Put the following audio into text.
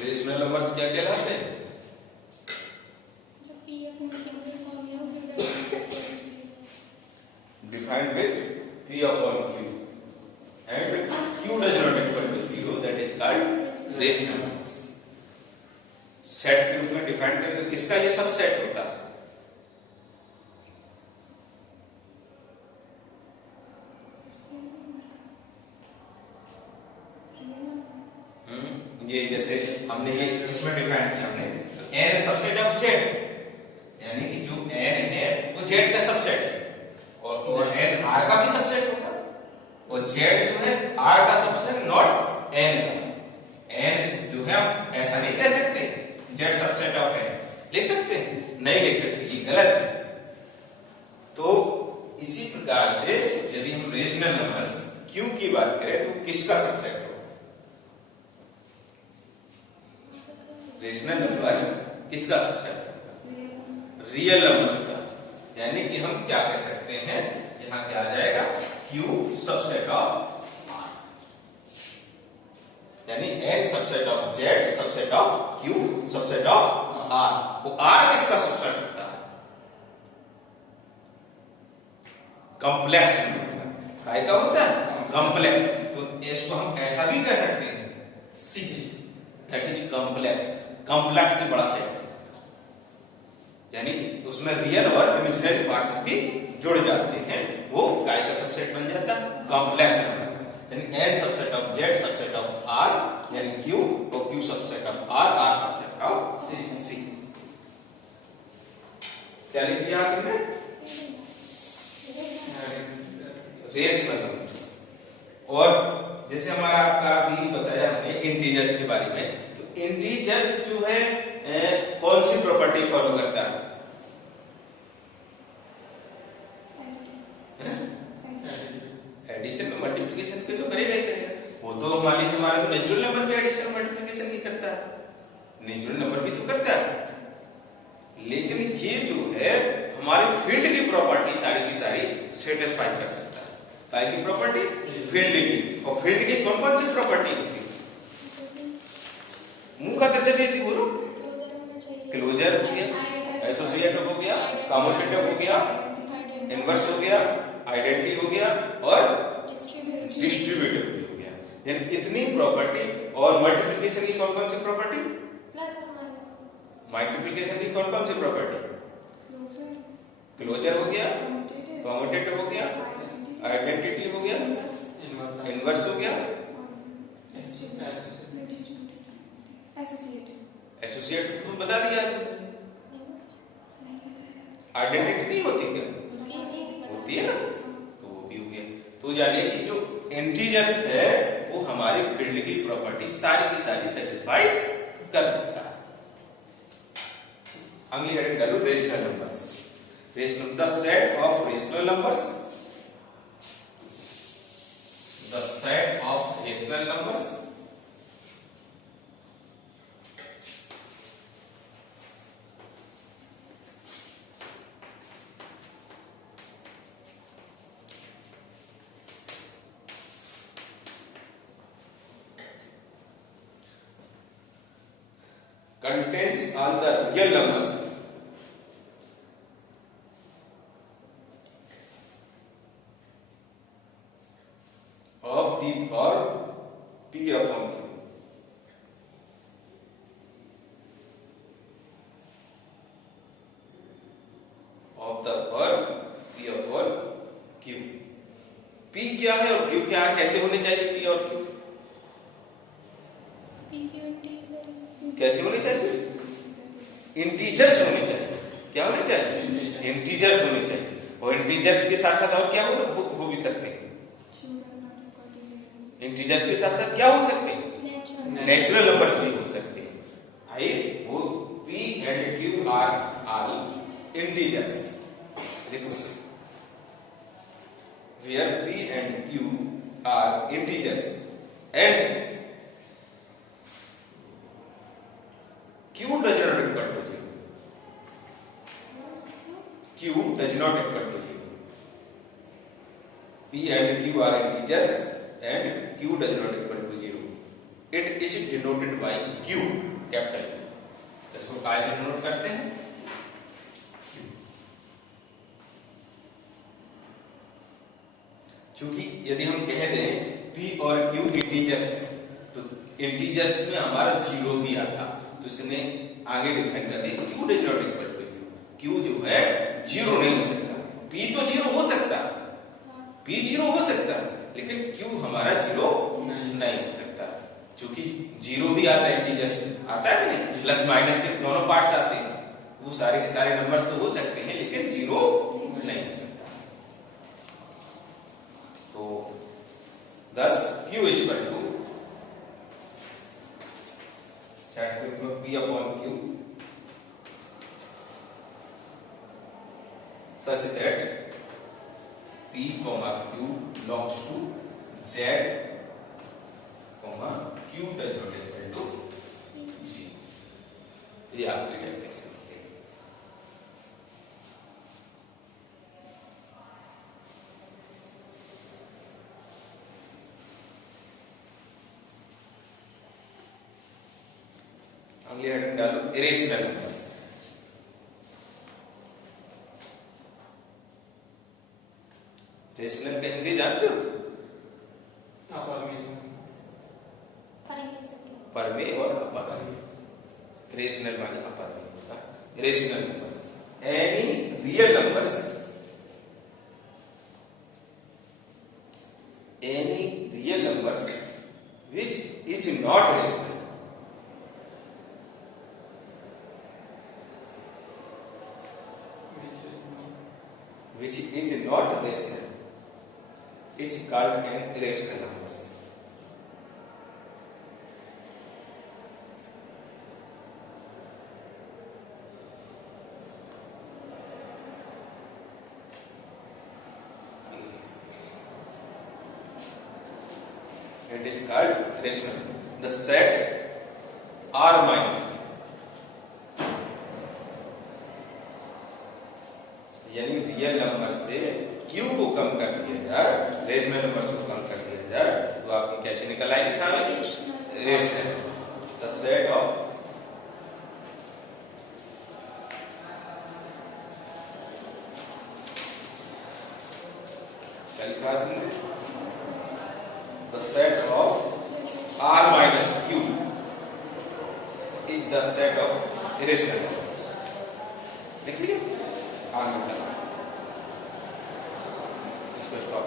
Rational numbers क्या कहलाते हैं? Defined with P upon Q and Q does not equal to 0, that is called rational numbers. Set के रूप में define करें तो किसका ये सबसेट होता है? ये जैसे हमने ये इसमें डिफाइन किया हमने, तो n सबसेट ऑफ z, यानी कि जो n है वो z का सबसेट है, और n r का भी सबसेट होगा, और z जो है r का सबसेट नॉट n का। n जो है हम ऐसा नहीं कह सकते z सबसेट ऑफ n, लिख सकते हैं? नहीं लिख सकते, ये गलत है। तो इसी प्रकार से यदि हम रेशनल नंबर्स q की बात करें तो किसका सबसेट होगा? रेशनल नंबर्स किसका सबसेट होगा? रियल नंबर्स का। यानी कि हम क्या कह सकते हैं, यहां क्या आ जाएगा? Q सबसेट ऑफ R, यानी N subset of Z subset of Q subset of R। वो R किसका सबसेट होता है? Complex number. काय का होता है? कॉम्प्लेक्स। तो इसको हम ऐसा भी कह सकते हैं, C, that is complex. Complex से बड़ा सेट, यानी उसमें रियल और इमेजिनरी पार्ट्स भी जुड़ जाते हैं, वो काय का सबसेट बन जाता है? Complex number. यानी n subset of z subset of r, यानी q, और q subset of r, r subset of c। क्या लिख दिया आपने? Rational numbers. और जैसे हमारा आपका अभी बताया हमने इंटीजर्स के बारे में, तो इंटीजर्स जो है कौन सी प्रॉपर्टी फॉलो करता है? एडिशन में मल्टीप्लिकेशन पे तो करेगा ही करेगा। वो तो मान लीजिए हमारा तो नेचुरल नंबर भी एडिशन मल्टीप्लिकेशन नहीं करता है, नेचुरल नंबर भी तो करता है। लेकिन ये जो है हमारे फील्ड की प्रॉपर्टी सारी की सारी सेटिस्फाई कर सकता है। काय की प्रॉपर्टी? फील्ड की। और फील्ड की कौन कौन सी प्रॉपर्टी होती है? मुंह का दर्जा देती, बोलो। क्लोजर हो गया, एसोसिएटिव हो गया, कम्यूटेटिव हो गया, इनवर्स हो गया, आइडेंटिटी हो गया, और डिस्ट्रीब्यूटिव भी हो गया। यानी इतनी प्रॉपर्टी। और मल्टीप्लिकेशन की कौन कौन सी प्रॉपर्टी? मल्टीप्लिकेशन की कौन कौन सी प्रॉपर्टी? क्लोजर हो गया, कम्यूटेटिव हो गया, आइडेंटिटी हो गया, इनवर्स हो गया, एसोसिएटिव तो बता दिया। आइडेंटिटी नहीं होती क्या? होती है ना, तो वो भी हो गया। तो जानिए कि जो इंटीजर्स है वो हमारी फील्ड की प्रॉपर्टी सारी की सारी सेटिस्फाई कर सकता है। अगली हेडिंग कर लो, rational numbers. Rational, the set of rational numbers, the set of rational numbers contains all the real numbers of the form P upon Q. Of the form P upon Q. P क्या है और Q क्या है? कैसे होने चाहिए P और Q? कैसे होने चाहिए? इंटीजर्स होने चाहिए। क्या होने चाहिए? इंटीजर्स होने चाहिए। और इंटीजर्स के साथ साथ और क्या हो भी सकते हैं? इंटीजर्स के साथ साथ क्या हो सकते हैं? नेचुरल नंबर भी हो सकते हैं। भाई वो P and Q are all integers। देखो, where P and Q are integers and Q does not equal to 0. Q does not equal to 0. P and Q are integers and Q does not equal to 0. It is denoted by Q. Capital Q। इसको काय से denote करते हैं? क्योंकि यदि हम कह दें P और Q इंटीजर्स है, तो इंटीजर्स में हमारा जीरो भी आता, तो इसने आगे डिफाइन कर दिया Q does not equal to Q जो है जीरो नहीं हो सकता। P तो जीरो हो सकता, P जीरो हो सकता, लेकिन Q हमारा जीरो नहीं हो सकता, क्योंकि जीरो भी आता है इंटीजर्स में, आता है कि नहीं? प्लस माइनस के दोनों पार्ट्स आते हैं, वो सारे के सारे नंबर्स तो हो सकते हैं, लेकिन जीरो नहीं हो सकता। तो 10 Q is equal to set P upon Q such that P, Q belongs to Z, Q does not equal to G। ये आपकी डेफिनेशन है। अगली हेडिंग डालो इरेशनल नंबर्स। रेशनल का हिंदी जानते हो? परमेय और अपरमेय। रेशनल माने अपरमेय होता है। Rational numbers any real numbers, any real numbers which is not rational, which is not rational is called an irrational numbers। It is called irrational। The set R minus Q, यानी real number से Q को कम कर दिया जाए, rational number को कम कर दिया जाए, तो आपकी कैसे निकल आएगी साहब? रेशनल। द सेट ऑफ क्या लिखा है? The set of R minus Q is the set of irrational numbers। लिख लिया? इसको स्टॉप।